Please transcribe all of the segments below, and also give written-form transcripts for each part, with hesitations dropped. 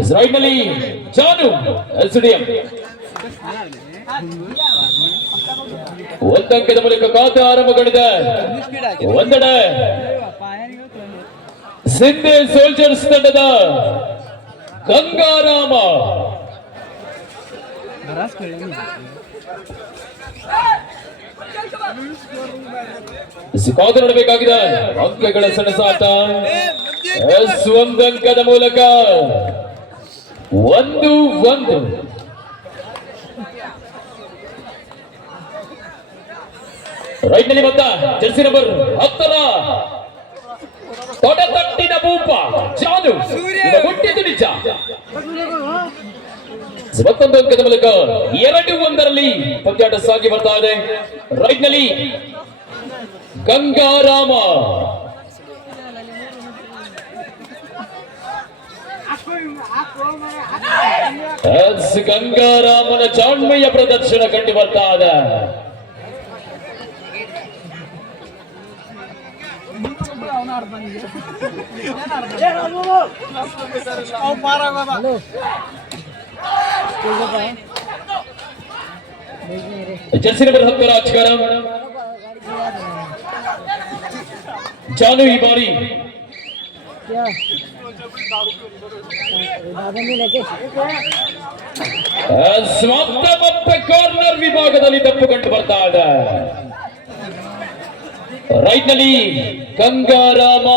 ಇಸ್ರಾಯಿಲ್ನಲ್ಲಿ ಜಾನು SDM ಒಂದಂಕದ ಮೂಲಕ ಖಾತೆ ಆರಂಭಗೊಂಡಿದೆ. ಒಂದೆಡೆ ಸಿಂಧೆ ಸೋಲ್ಜರ್ಸ್ ತಂಡದ ಗಂಗಾರಾಮ ಕಾದು ನೋಡಬೇಕಾಗಿದೆ. ಅಂಕಗಳ ಸಣಸಾಟ. ಒಂದಂಕದ ಮೂಲಕ 1-1. ರೈಟ್ ನಲ್ಲಿ ಬಂದ ಜರ್ಸಿ ನಂಬರ್ 10 ತೊಡೆತಟ್ಟಿನ ಭೂಪ ಜಾನು ಹುಟ್ಟಿದ್ದು ನಿಜ. 21 ಅಂಕದ ಮೂಲಕ 2-1 ಪಂದ್ಯಾಟ ಸಾಗಿ ಬರ್ತಾ ಇದೆ. ರೈಟ್ ನಲ್ಲಿ ಗಂಗಾರಾಮ ಗಂಗಾರಾಮನ ಜಾಣ್ಮೆಯ ಪ್ರದರ್ಶನ ಕಂಡು ಬರ್ತಾ ಇದೆ. ಜರ್ಸಿ ನಂಬರ್ 10 ರಾಜಕಾರ ಜಾನು ಈ ಬಾರಿ ಮತ್ತೆ ಕಾರ್ನರ್ ವಿಭಾಗದಲ್ಲಿ ತಪ್ಪು ಕಂಡು ಬರ್ತಾ ಇದೆ. ರೈಟ್ ನಲ್ಲಿ ಗಂಗಾರಾಮ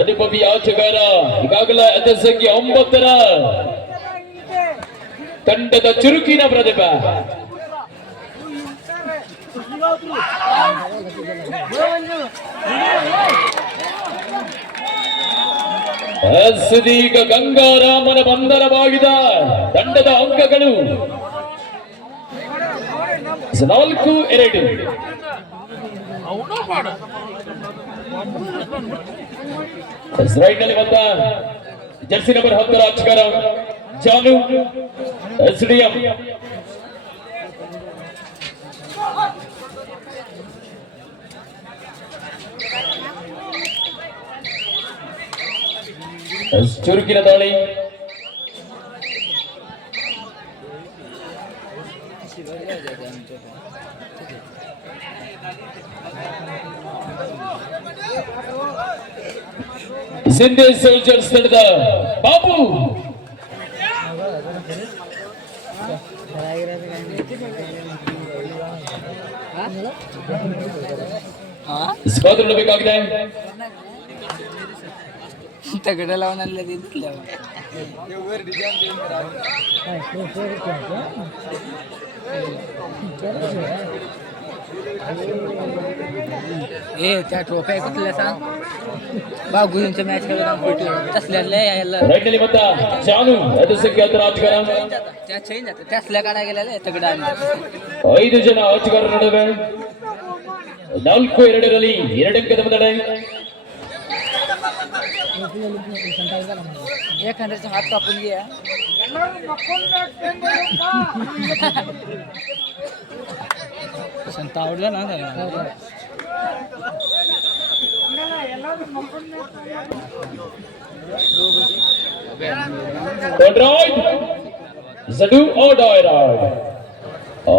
ಅನುಭವಿ ಆಟಗಾರ, ಈಗಾಗಲೇ ಅದೇ ಸಂಖ್ಯೆ 9ರ ತಂಡದ ಚುರುಕಿನ ಪ್ರತಿಭೆ. ಈಗ ಗಂಗಾರಾಮನ ಬಂಧನವಾಗಿದೆ. ತಂಡದ ಅಂಕಗಳು 4-2. ರೈಟ್ ನಲ್ಲಿ ಬಂದ ಜರ್ಸಿ ನಂಬರ್ 10 ರಾಜಕಾರ ಜಾನು ಎಸ್ಡಿಎಂ ಚುರುಕಿನ ದಾಳಿ. ಸಿಂಧೆ ಸೋಲ್ಜರ್ಸ್ ತಂಡದ ಬಾಬು ಸ್ಕೋರ್ ನೋಡಬೇಕಾಗಿದೆ. त्या ट्रॉफी कुठल्या सांग बागुंच्या मॅच तसल्या ರೈಟ್ ನಲ್ಲಿ ಬಂದ ಜಾನು ಅದು ಸಂಖ್ಯಾತ ರಾಜಕಾರ त्या चेंज त्यासल्या काढा गेलेल्या तगडा 5 ಜನ ಆಟಗಾರರ ನಡುವೆ 4-2 2 ಅಂಕದ ಮುನ್ನಡೆ. एखाद्याचा हात कापून घ्या. आवडलं ना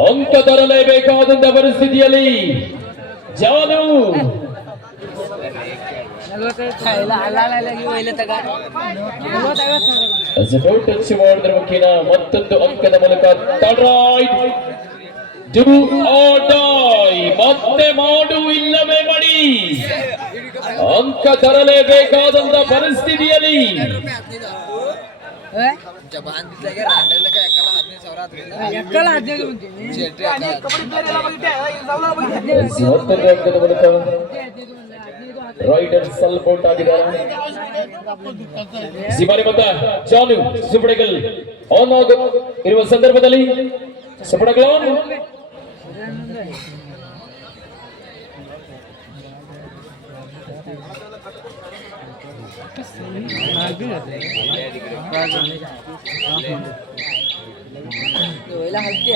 ಅಂಕ ತರಲೇಬೇಕಾದಂತ ಪರಿಸ್ಥಿತಿಯಲ್ಲಿ ಜಾನು ಟಚ್ ಮಾಡಿದ್ರ ಮುಖೇನ ಮತ್ತೊಂದು ಅಂಕದ ಮೂಲಕ ಮತ್ತೆ ಮಾಡು ಇಲ್ಲವೇ ಮಡಿ ಅಂಕ ತರಲೇಬೇಕಾದಂತ ಪರಿಸ್ಥಿತಿಯಲ್ಲಿ ಅಂಕದ ಮೂಲಕ ರೈಡರ್ ಸ್ವಲ್ಪ ಔಟ್ ಆಗಿದ್ದಾರೆ. ಸಿಮಾರಿ ಬಂದ ಜಾನು ಸುಪಡೆಗಲ್ ಆನ್ ಇರುವ ಸಂದರ್ಭದಲ್ಲಿ ಸುಪಡೆಗಲ್ ಆನ್ पहिला हलते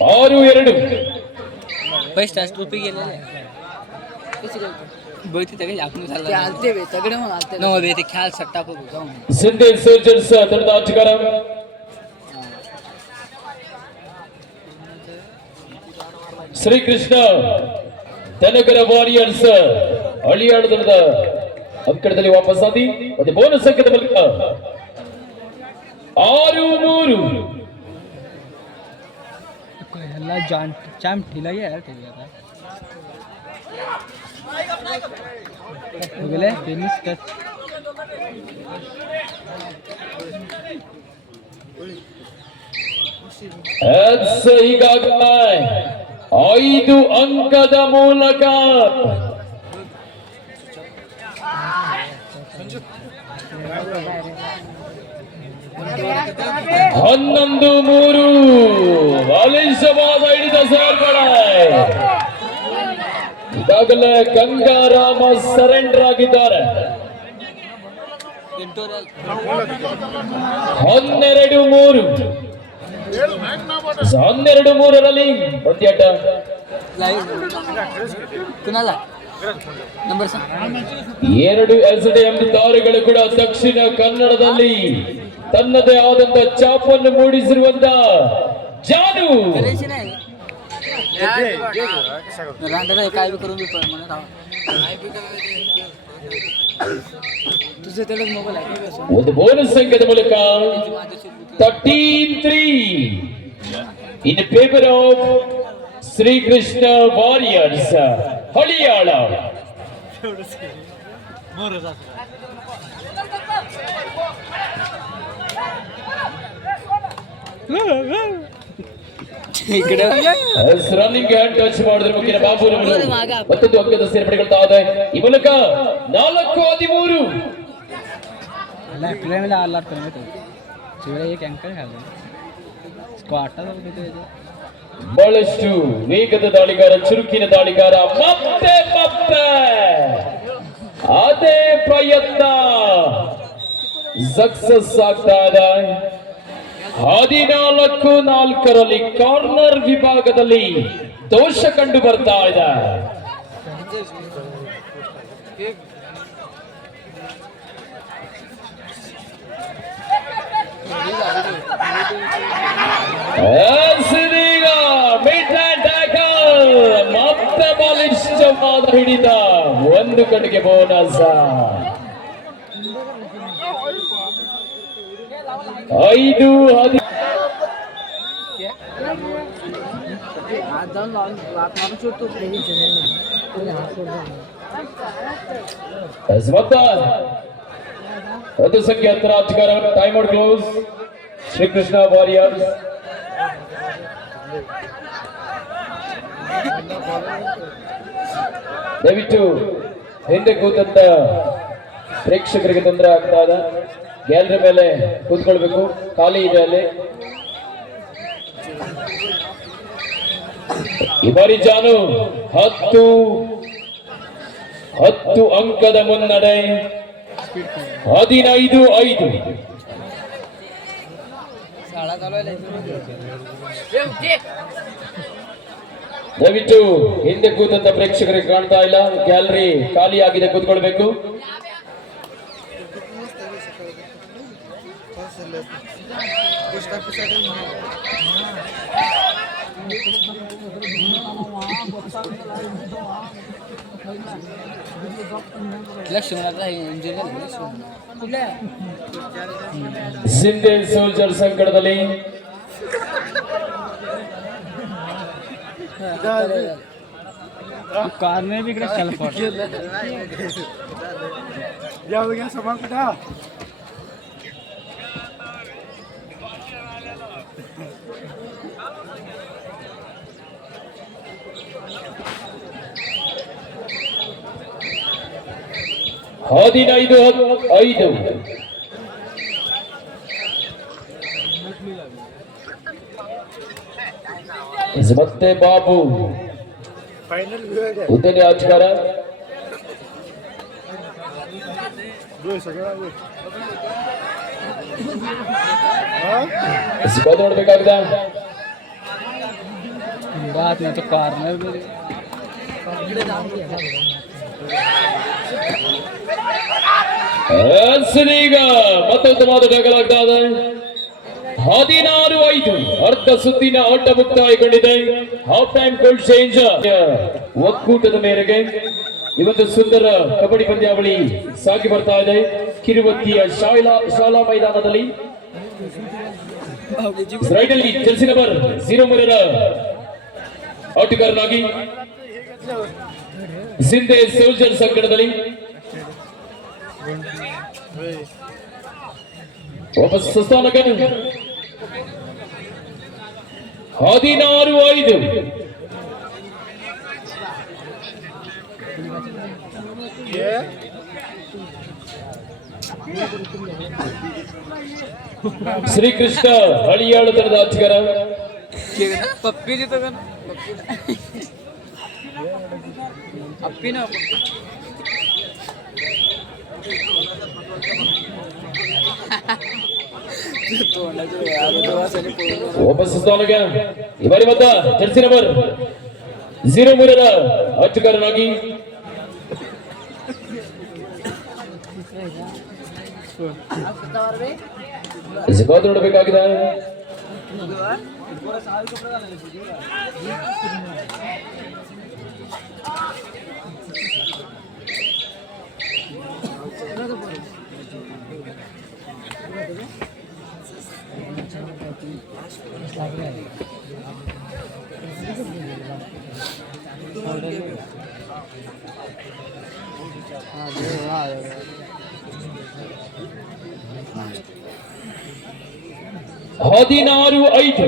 6-2 फर्स्ट ट्रॉफी गेलेले बोलते तगडे आपण झाला हलते बे तगडे मग हलते नो बे ते ख्याल सट्टा को जाऊन ಸಿಂಧೆ ಸೋಲ್ಜರ್ಸ್ ತಂಡದ ಆಟಗಾರ ಶ್ರೀಕೃಷ್ಣ ದನಗರ ವಾರಿಯರ್ಸ್ ಹಳಿಯಾಳ ತಂಡದ ಅಂಕಣದಲ್ಲಿ ವಾಪಸ್ ಆದಿ ಮತ್ತೆ ಬೋನಸ್ ಅಂಕದ ಮೂಲಕ 6-3 ಎಲ್ಲ ಜಾನ್ ಚಾಂಪ್ ಠಿಲಾಗೆ ಯಾರು ಠಿಲಾಗ ಹೋಗಲೇ ಫಿನಿಶ್ ಟಚ್ ಈಗಾಗಲೇ 5 ಅಂಕದ ಮೂಲಕ 11-3 ಬಲಿಷ್ಠವಾದ ಹಿಡಿತ ಸೇರ್ಪಡೆ. ಈಗಾಗಲೇ ಗಂಗಾರಾಮ ಸರೆಂಡರ್ ಆಗಿದ್ದಾರೆ. 12-3 ಪಂದ್ಯಾಟ ಎರಡು ಎಸ್ಡಿಎಂ ತಾರೆಗಳು ಕೂಡ ದಕ್ಷಿಣ ಕನ್ನಡದಲ್ಲಿ ತನ್ನದೇ ಆದಂತ ಚಾಪನ್ನು ಮೂಡಿಸಿರುವಂತ ಜಾನು ಒಂದು ಬೋನಸ್ ಸಂಖ್ಯೆದ ಮೂಲಕ 13-3 in favour of Srikrishna warriors Haliyal. Running hand touch ಮಾಡಿದ್ರೆ ಮುಖ್ಯ ಬಾಬು ಮತ್ತೊಂದು ಅಂಕದ ಸೇರ್ಪಡೆಗೊಳ್ತಾ ಇದೆ. ಈ ಮೂಲಕ 4-13 ಬಹಳಷ್ಟು ವೇಗದ ದಾಳಿಗಾರ, ಚುರುಕಿನ ದಾಳಿಗಾರ. ಮತ್ತೆ ಅದೇ ಪ್ರಯತ್ನ ಸಕ್ಸಸ್ ಆಗ್ತಾ ಇದೆ. 14-4 ಕಾರ್ನರ್ ವಿಭಾಗದಲ್ಲಿ ದೋಷ ಕಂಡು ಬರ್ತಾ ಇದೆ. ಮತ್ತೆ ಬಲಿಷ್ಠವಾದ ಹಿಡಿತ, ಒಂದು ಕಡೆಗೆ ಬೋನಸ್. 5-10 ಅದು ಸಂಖ್ಯೆ 10 ಆಟಗಾರ. Time out close. Srikrishna warriors ದಯವಿಟ್ಟು ಹಿಂದೆ ಕೂತಂತ ಪ್ರೇಕ್ಷಕರಿಗೆ ತೊಂದರೆ ಆಗ್ತಾ ಇದೆ. ಗ್ಯಾಲರಿ ಮೇಲೆ ಕೂತ್ಕೊಳ್ಬೇಕು, ಖಾಲಿ ಇದೆ ಅಲ್ಲಿ. ಈ ಬಾರಿ ಜಾನು 10 ಅಂಕದ ಮುನ್ನಡೆ. 15-5 ದಯವಿಟ್ಟು ಹಿಂದೆ ಕೂತಂತ ಪ್ರೇಕ್ಷಕರಿಗೆ ಕಾಣ್ತಾ ಇಲ್ಲ, ಗ್ಯಾಲರಿ ಖಾಲಿ ಆಗಿದೆ, ಕೂತ್ಕೊಳ್ಬೇಕು. ಸಿಂಧೆ ಸೋಲ್ಜರ್ ಸಂಕಟದಲ್ಲಿ कार में भी चल पड़ा या हो गया सामान कटा ಹದಿನೈದು ಮತ್ತೆ ಬಾಬು ಉದ್ದನೆ ಆಚಕಾರ ನೋಡ್ಬೇಕಾಗ್ದ. बात में तो कॉर्नर में ಈಗ ಮತ್ತೊಂದು ಟ್ಯಾಕಲ್ ಆಗ್ತಾ ಇದೆ. 16-5 ಅರ್ಧ ಸುತ್ತಿನ ಆಟ ಮುಕ್ತಾಯಗೊಂಡಿದೆ. ಹಾಫ್ ಟೈಮ್ ಗೋಲ್ ಚೇಂಜ್ ಒಕ್ಕೂಟದ ಮೇರೆಗೆ ಇವತ್ತು ಸುಂದರ ಕಬಡ್ಡಿ ಪಂದ್ಯಾವಳಿ ಸಾಗಿ ಬರ್ತಾ ಇದೆ. ಕಿರುವತ್ತಿಯ ಶಾಲಾ ಮೈದಾನದಲ್ಲಿ ರೈಟ್ ಅಲ್ಲಿ ಜೆರ್ಸಿ ನಂಬರ್ 03 ಆಟಗಾರನಾಗಿ ಸಿಂಧೆ ಸೋಲ್ಜರ್ ಸಂಕಟದಲ್ಲಿ ವಾಪಸ್ ಸ್ಥಾನಕ್ಕೆ 16-5 ಶ್ರೀಕೃಷ್ಣ ಹಳಿಯಾಳ ತಂಡದ ಆಟಗಾರ पप्पी जी तो अप्पी ना ವಾಪಸ್ ಸ್ಥಾನಕ್ಕೆ ಈ ಬಾರಿ ಮತ್ತ ಜೆರ್ಸಿ ನಂಬರ್ 03 ಆಟಗಾರನಾಗಿ ನೋಡಬೇಕಾಗಿದೆ. ಹದಿನಾರು 5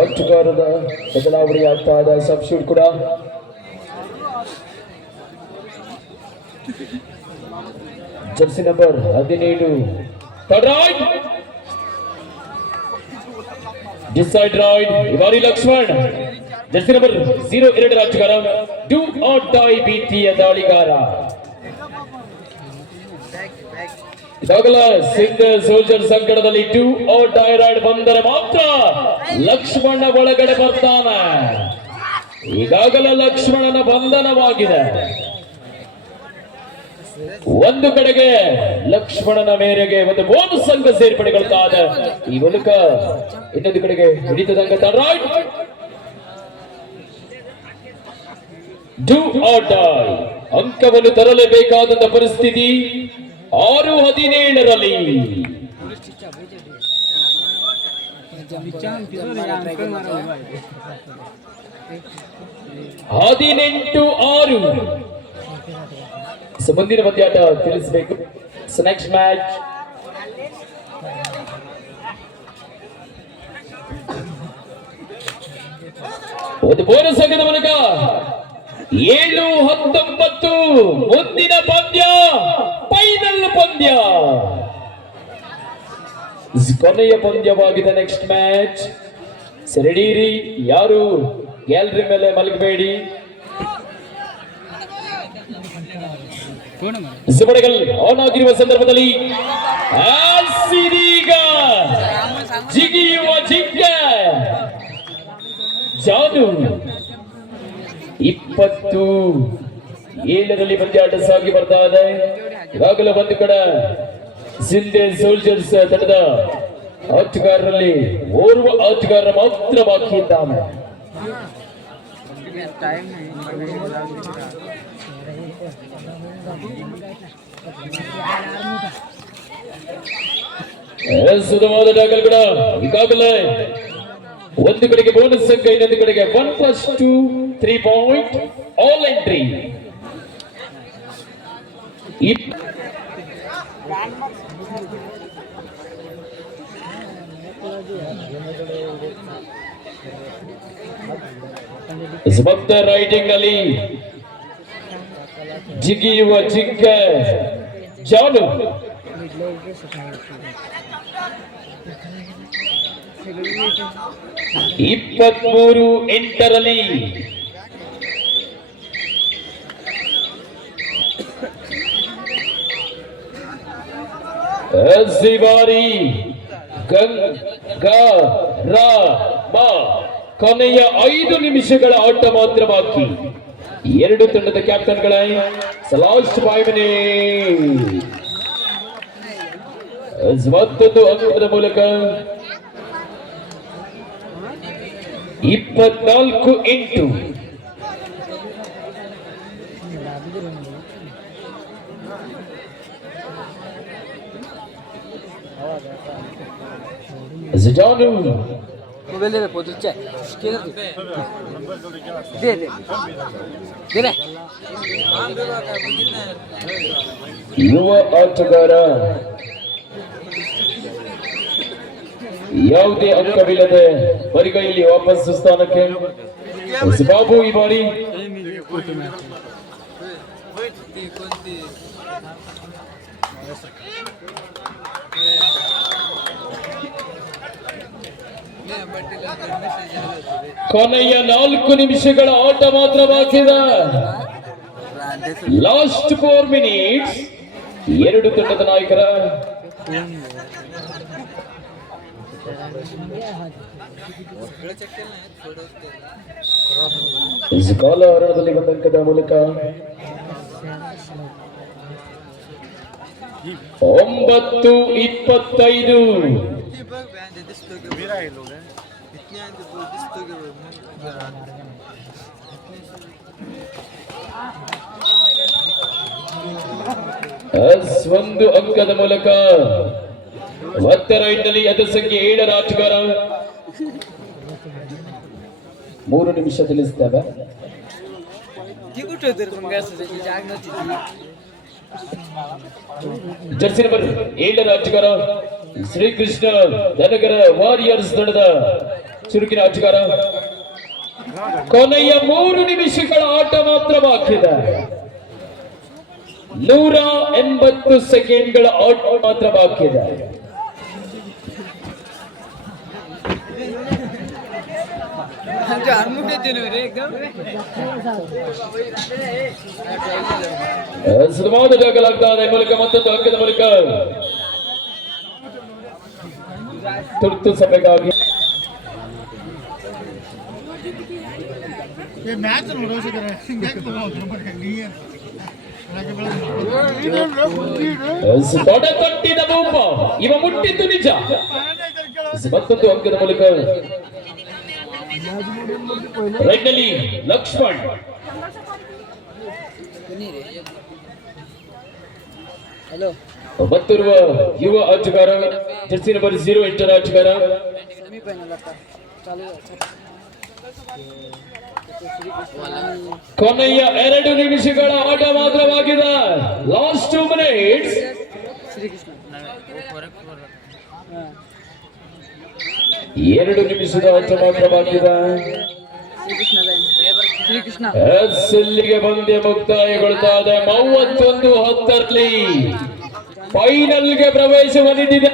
ಆಟಗಾರರ ಬದಲಾವಣೆ ಆಗ್ತಾ ಇದೆ. ಸಬ್ಸ್ಟಿಟ್ಯೂಟ್ ಕೂಡ Jersey number 17 right decide right ಈ ಬಾರಿ ಲಕ್ಷ್ಮಣ್ ಜೆರ್ಸಿ ನಂಬರ್ 02 ಆಟಗಾರ ಡೂ ಆರ್ ಡೈ ಭೀತಿಯ ದಾಳಿಗಾರ. ಇದಾಗಲ ಸಿಂಧೆ ಸೋಲ್ಜರ್ ಸಂಕಟದಲ್ಲಿ ಡೂ ಆರ್ ಡೈ ರೈಡ್ ಬಂದರೆ ಮಾತ್ರ ಲಕ್ಷ್ಮಣ ಒಳಗಡೆ ಬರ್ತಾನೆ. ಈಗಾಗಲೇ ಲಕ್ಷ್ಮಣನ ಬಂಧನವಾಗಿದೆ. ಒಂದು ಕಡೆಗೆ ಲಕ್ಷ್ಮಣನ ಮೇರೆಗೆ ಒಂದು ಬೋನಸ್ ಅಂಕ ಸೇರ್ಪಡೆಗೊಳ್ತಾ ಇದೆ. ಈ ಮೂಲಕ ಇನ್ನೊಂದು ಕಡೆಗೆ ಹಿಡಿತದಂಕ ರೈಟ್ ಡೂ ಆರ್ ಡೈ ಅಂಕವನ್ನು ತರಲೇಬೇಕಾದಂತ ಪರಿಸ್ಥಿತಿ. 6-17 18-6 ಮುಂದಿನ ಪಂದ್ಯಾಟ ತಿಳಿಸಬೇಕು. ನೆಕ್ಸ್ಟ್ ಮ್ಯಾಚ್ ಒಂದು ಬೋನಸ್ ಅಂಕದ ಮೂಲಕ 7-19 ಮುಂದಿನ ಪಂದ್ಯ ಫೈನಲ್ ಪಂದ್ಯ, ಕೊನೆಯ ಪಂದ್ಯವಾಗಿದೆ. ನೆಕ್ಸ್ಟ್ ಮ್ಯಾಚ್ ಸೆರೆಡೀರಿ, ಯಾರು ಗ್ಯಾಲರಿ ಮೇಲೆ ಮಲಗಬೇಡಿ. ಸುಬಡೆಗಳು ಆನ್ ಆಗಿರುವ ಸಂದರ್ಭದಲ್ಲಿ ಇದೀಗ ಜಿಗಿಯುವ ಜಿಂಕೆ ಜಾದು 27 ಪಂದ್ಯಾಟ ಸಾಗಿ ಬರ್ತಾ ಇದೆ. ಈಗಾಗಲೇ ಒಂದು ಕಡೆ ಸಿಂಧೆ ಸೋಲ್ಜರ್ಸ್ ತಂಡದ ಆಟಗಾರರಲ್ಲಿ ಓರ್ವ ಆಟಗಾರ ಮಾತ್ರ ಬಾಕಿ ಇದ್ದಾನೆ. ಸುಧವಾದ ಟ್ಯಾಕಲ್ ಕೂಡ ಈಗಾಗಲೇ ಒಂದು ಕಡೆಗೆ ಬೋನಸ್ ಅಂಕ, ಇನ್ನೊಂದು ಕಡೆಗೆ 1+2 3 ಪಾಯಿಂಟ್ ಆಲ್ ಎಂಟ್ರಿ. ಭಕ್ತ ರೈಟಿಂಗ್ ನಲ್ಲಿ ಜಿಗಿಯುವ ಜಿಂಕೆ ಜಾನು 23-8 ಬಾರಿ ಕೊನೆಯ 5 ನಿಮಿಷಗಳ ಆಟ ಮಾತ್ರ ಬಾಕಿ. ಎರಡು ತಂಡದ ಕ್ಯಾಪ್ಟನ್ಗಳ ಲಾಸ್ಟ್ 5 ಮಿನಿಟ್ಸ್. ಮತ್ತೊಂದು ಅಂಕದ ಮೂಲಕ 24-8. Zidane मोबाइल दे फोटो चेक के दे दे दे ಯುವ ಆಟಗಾರ ಯಾವುದೇ ಅಂಕವಿಲ್ಲದೆ ಬರಿಗೈಯಲ್ಲಿ ವಾಪಸ್ ಸ್ಥಾನಕ್ಕೆ. ಬಾಬು ಈ ಬಾರಿ ಕೊನೆಯ 4 ನಿಮಿಷಗಳ ಆಟ ಮಾತ್ರ ಬಾಕಿ ಇದೆ. Last 4 minutes. ಎರಡು ತಂಡದ ನಾಯಕರ ಕಾಲ ಹರಣದಲ್ಲಿ ಬಂದ ಅಂಕದ ಮೂಲಕ 9-25. ಒಂದು ಅಂಕದ ಮೂಲಕ ರೈಟ್ನಲ್ಲಿ ಅದ ಸಂಖ್ಯೆ 7 ಆಟಗಾರ 3 ನಿಮಿಷ ತಿಳಿಸ್ತೇವೆ. ಜರ್ಸಿ ನಂಬರ್ 7 ಆಟಗಾರ ಶ್ರೀಕೃಷ್ಣ ಧನಗರ ವಾರಿಯರ್ಸ್ ತಂಡದ ಚುರುಕಿನ ಆಟಗಾರ. ಕೊನೆಯ 3 ನಿಮಿಷಗಳ ಆಟ ಮಾತ್ರ ಬಾಕಿ ಇದೆ. 180 ಸೆಕೆಂಡ್ಗಳ ಆಟ ಮಾತ್ರ ಬಾಕಿ ಇದೆ. ಸುಲಭವಾದ ಜಾಗಲಾಗ್ತಾ ಇದೆ ಮೂಲಕ ಮತ್ತೊಂದು ಅಂಕದ ಮೂಲಕ ತುರ್ತು ಸಭೆಗಾಗಿ ತೊಟ್ಟಿದ ಬೊಂಬ ಇವ ಮುಟ್ಟಿದ್ದು ನಿಜ. ಮತ್ತೊಂದು ಅಂಕದ ಮೂಲಕ ರೈಟ್ನಲ್ಲಿ ಲಕ್ಷ್ಮಣ್ ಮತ್ತೋರ್ವ ಯುವ ಆಟಗಾರ ಜರ್ಸಿ ನಂಬರ್ 08 ಆಟಗಾರ. ಕೊನೆಯ 2 ನಿಮಿಷಗಳ ಆಟ ಮಾತ್ರವಾಗಿದೆ. Last 2 minutes. 2 ನಿಮಿಷದ ಆಟ ಮಾತ್ರವಾಗಿದೆ. ಇಲ್ಲಿಗೆ ಪಂದ್ಯ ಮುಕ್ತಾಯಗೊಳ್ತಾ ಇದೆ. 31-10 ಫೈನಲ್ಗೆ ಪ್ರವೇಶ ಹೊಂದಿದೆ.